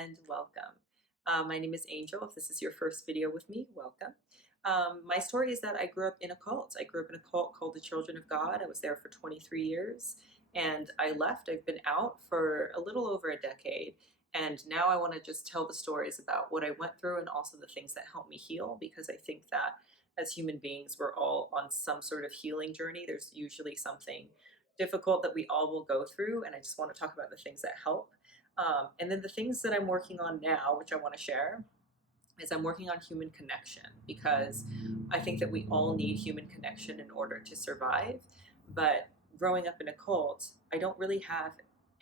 and welcome. My name is Angel. If this is your first video with me, welcome. My story is that I grew up in a cult. I grew up in a cult called the Children of God. I was there for 23 years and I left. I've been out for a little over a decade. And now I want to just tell the stories about what I went through and also the things that helped me heal, because I think that as human beings, we're all on some sort of healing journey. There's usually something difficult that we all will go through. And I just want to talk about the things that help. And then the things that I'm working on now, which I want to share, is I'm working on human connection, because I think that we all need human connection in order to survive. But growing up in a cult, I don't really have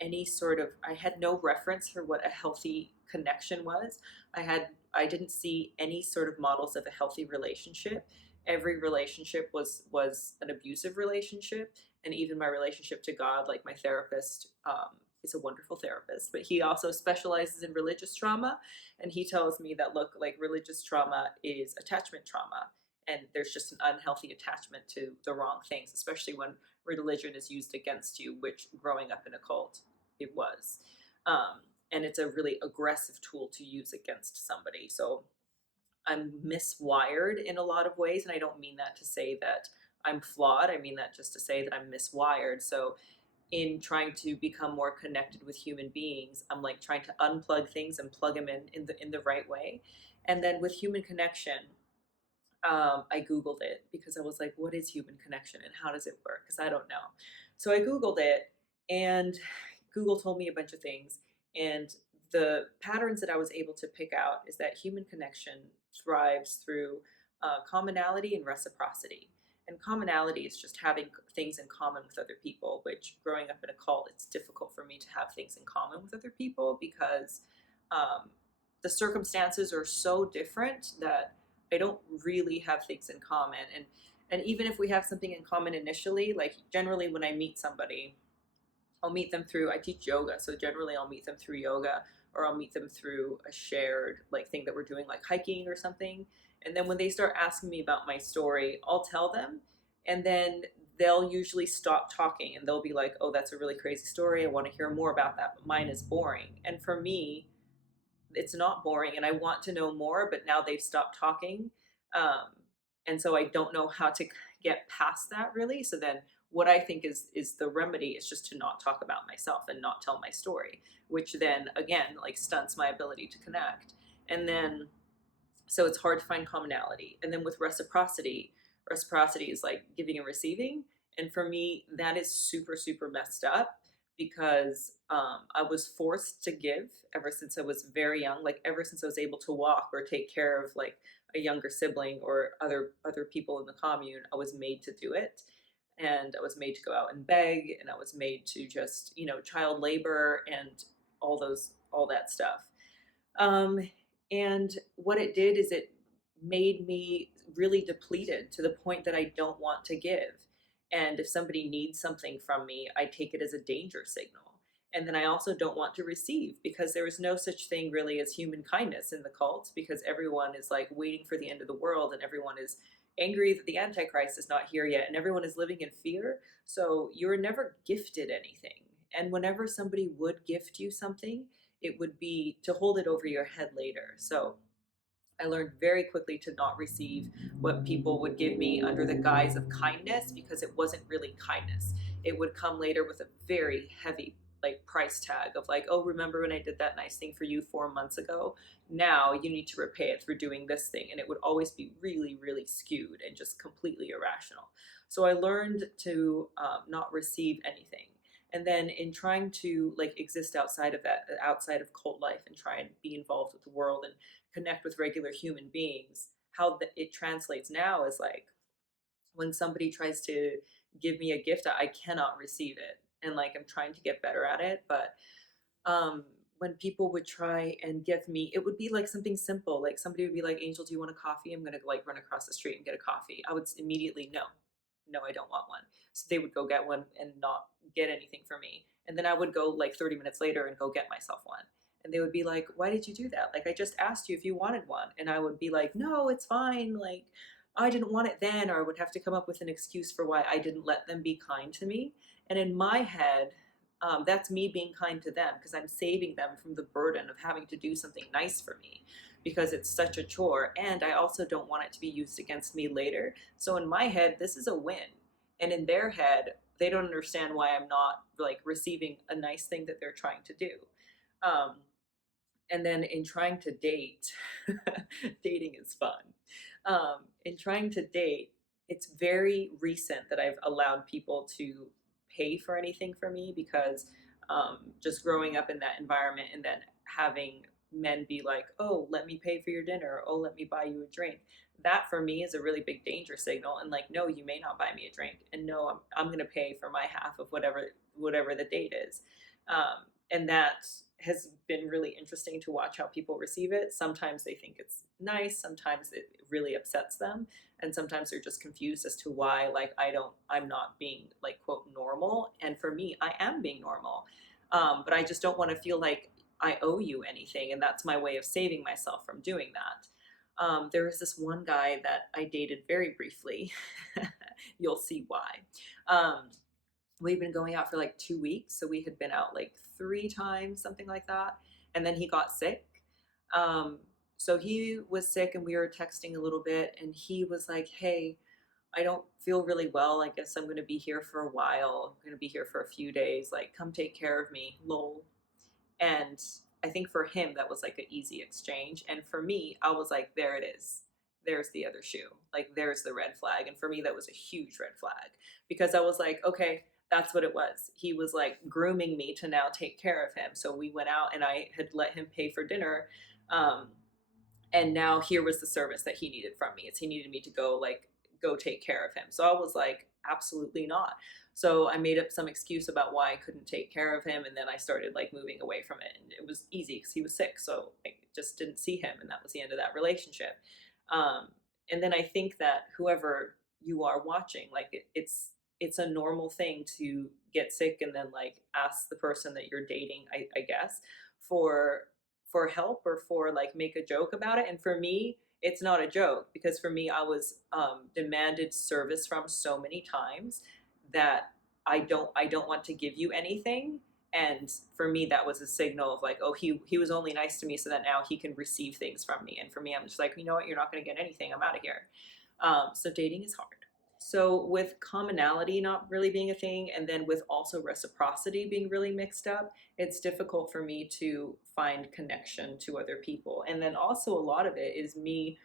I had no reference for what a healthy connection was. I didn't see any sort of models of a healthy relationship. Every relationship was an abusive relationship, and even my relationship to God, like my therapist, is a wonderful therapist, but he also specializes in religious trauma. And he tells me that, look, like religious trauma is attachment trauma. And there's just an unhealthy attachment to the wrong things, especially when religion is used against you, which growing up in a cult, it was. And it's a really aggressive tool to use against somebody. So I'm miswired in a lot of ways. And I don't mean that to say that I'm flawed. I mean that just to say that I'm miswired. So in trying to become more connected with human beings, I'm like trying to unplug things and plug them in the right way. And then with human connection, I Googled it because I was like, what is human connection and how does it work? Because I don't know. So I Googled it, and Google told me a bunch of things. And the patterns that I was able to pick out is that human connection thrives through commonality and reciprocity. And commonality is just having things in common with other people, which growing up in a cult, it's difficult for me to have things in common with other people because the circumstances are so different that I don't really have things in common. And even if we have something in common initially, like generally when I meet somebody, I'll meet them through, I teach yoga. So generally I'll meet them through yoga, or I'll meet them through a shared like thing that we're doing, like hiking or something. And then when they start asking me about my story, I'll tell them. And then they'll usually stop talking and they'll be like, oh, that's a really crazy story. I want to hear more about that. But mine is boring. And for me, it's not boring and I want to know more, but now they've stopped talking. And so I don't know how to get past that really. So then what I think is the remedy is just to not talk about myself and not tell my story, which then again like stunts my ability to connect. And then so it's hard to find commonality. And then with reciprocity, reciprocity is like giving and receiving. And for me, that is super, super messed up because I was forced to give ever since I was very young, like ever since I was able to walk or take care of like a younger sibling or other people in the commune. I was made to do it. And I was made to go out and beg, and I was made to just, child labor and all that stuff. And what it did is it made me really depleted to the point that I don't want to give. And if somebody needs something from me, I take it as a danger signal. And then I also don't want to receive, because there is no such thing really as human kindness in the cult, because everyone is like waiting for the end of the world and everyone is angry that the Antichrist is not here yet and everyone is living in fear. So you're never gifted anything. And whenever somebody would gift you something, it would be to hold it over your head later. So I learned very quickly to not receive what people would give me under the guise of kindness, because it wasn't really kindness. It would come later with a very heavy like price tag of like, oh, remember when I did that nice thing for you 4 months ago? Now you need to repay it through doing this thing. And it would always be really, really skewed and just completely irrational. So I learned to not receive anything. And then in trying to like exist outside of that, outside of cult life, and try and be involved with the world and connect with regular human beings, how it translates now is like when somebody tries to give me a gift, I cannot receive it. And like I'm trying to get better at it. But when people would try and give me, it would be like something simple. Like somebody would be like, Angel, do you want a coffee? I'm going to like run across the street and get a coffee. I would immediately, no, I don't want one. So they would go get one and not get anything for me. And then I would go like 30 minutes later and go get myself one. And they would be like, why did you do that? Like, I just asked you if you wanted one. And I would be like, no, it's fine. Like, I didn't want it then. Or I would have to come up with an excuse for why I didn't let them be kind to me. And in my head, that's me being kind to them because I'm saving them from the burden of having to do something nice for me because it's such a chore. And I also don't want it to be used against me later. So in my head, this is a win. And in their head, they don't understand why I'm not like receiving a nice thing that they're trying to do. Um, and then in trying to date, dating is fun. In trying to date, it's very recent that I've allowed people to pay for anything for me because just growing up in that environment and then having men be like, oh, let me pay for your dinner. Oh, let me buy you a drink. That for me is a really big danger signal. And like, no, you may not buy me a drink. And no, I'm going to pay for my half of whatever the date is. And that has been really interesting to watch how people receive it. Sometimes they think it's nice, sometimes it really upsets them, and sometimes they're just confused as to why like I'm not being like quote normal. And for me, I am being normal. But I just don't want to feel like I owe you anything, and that's my way of saving myself from doing that. There was this one guy that I dated very briefly. You'll see why. We'd been going out for like 2 weeks, so we had been out like 3 times, something like that. And then he got sick. So he was sick, and we were texting a little bit, and he was like, "Hey, I don't feel really well. I guess I'm going to be here for a while. I'm going to be here for a few days. Like, come take care of me, lol." And I think for him, that was like an easy exchange. And for me, I was like, there it is. There's the other shoe. Like, there's the red flag. And for me, that was a huge red flag because I was like, okay, that's what it was. He was like grooming me to now take care of him. So we went out and I had let him pay for dinner. Um, and now here was the service that he needed from me. He needed me to go take care of him. So I was like, absolutely not. So I made up some excuse about why I couldn't take care of him, and then I started like moving away from it, and it was easy because he was sick, so I just didn't see him, and that was the end of that relationship. And then I think that whoever you are watching, like it's a normal thing to get sick and then like ask the person that you're dating, I guess, for help or for like make a joke about it. And for me, it's not a joke because for me, I was demanded service from so many times that I don't want to give you anything. And for me, that was a signal of like, oh, he was only nice to me so that now he can receive things from me. And for me, I'm just like, you know what, you're not going to get anything. I'm out of here. So dating is hard. So with commonality not really being a thing, and then with also reciprocity being really mixed up, it's difficult for me to find connection to other people. And then also a lot of it is me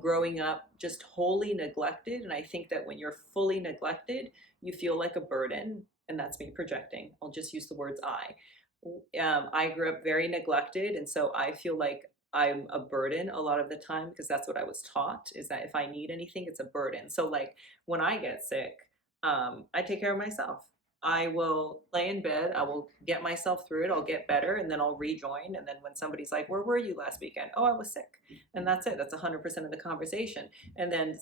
growing up just wholly neglected. And I think that when you're fully neglected, you feel like a burden. And that's me projecting. I'll just use the words I. I grew up very neglected. And so I feel like I'm a burden a lot of the time because that's what I was taught, is that if I need anything, it's a burden. So like when I get sick, I take care of myself. I will lay in bed, I will get myself through it, I'll get better, and then I'll rejoin. And then when somebody's like, where were you last weekend? Oh, I was sick. And that's it. That's 100% of the conversation. And then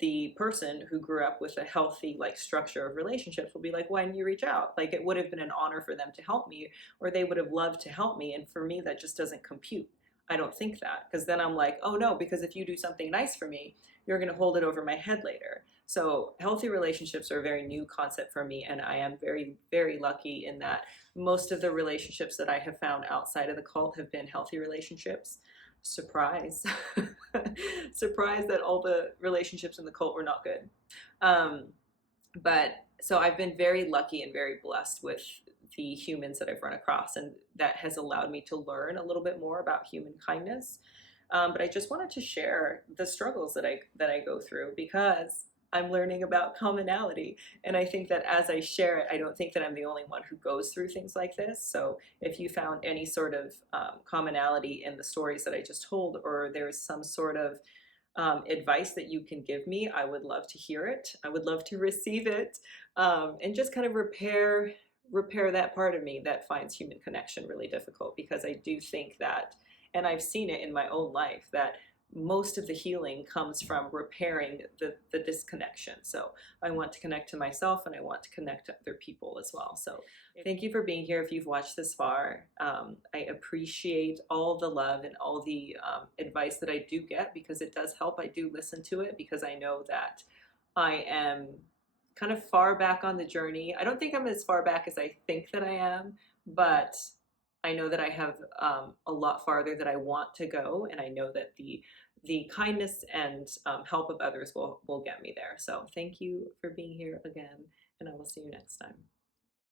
the person who grew up with a healthy like structure of relationships will be like, why didn't you reach out? Like it would have been an honor for them to help me, or they would have loved to help me. And for me, that just doesn't compute. I don't think that, because then I'm like, oh no, because if you do something nice for me, you're going to hold it over my head later. So healthy relationships are a very new concept for me, and I am very, very lucky in that most of the relationships that I have found outside of the cult have been healthy relationships. Surprise. Surprise that all the relationships in the cult were not good. But so I've been very lucky and very blessed with the humans that I've run across, and that has allowed me to learn a little bit more about human kindness. But I just wanted to share the struggles that I go through because I'm learning about commonality. And I think that as I share it, I don't think that I'm the only one who goes through things like this. So if you found any sort of commonality in the stories that I just told, or there's some sort of advice that you can give me, I would love to hear it. I would love to receive it, and just kind of repair that part of me that finds human connection really difficult, because I do think that, and I've seen it in my own life, that most of the healing comes from repairing the disconnection. So I want to connect to myself, and I want to connect to other people as well. So thank you for being here if you've watched this far. I appreciate all the love and all the advice that I do get, because it does help. I do listen to it because I know that I am kind of far back on the journey. I don't think I'm as far back as I think that I am, but I know that I have a lot farther that I want to go, and I know that the kindness and help of others will get me there. So thank you for being here again, and I will see you next time.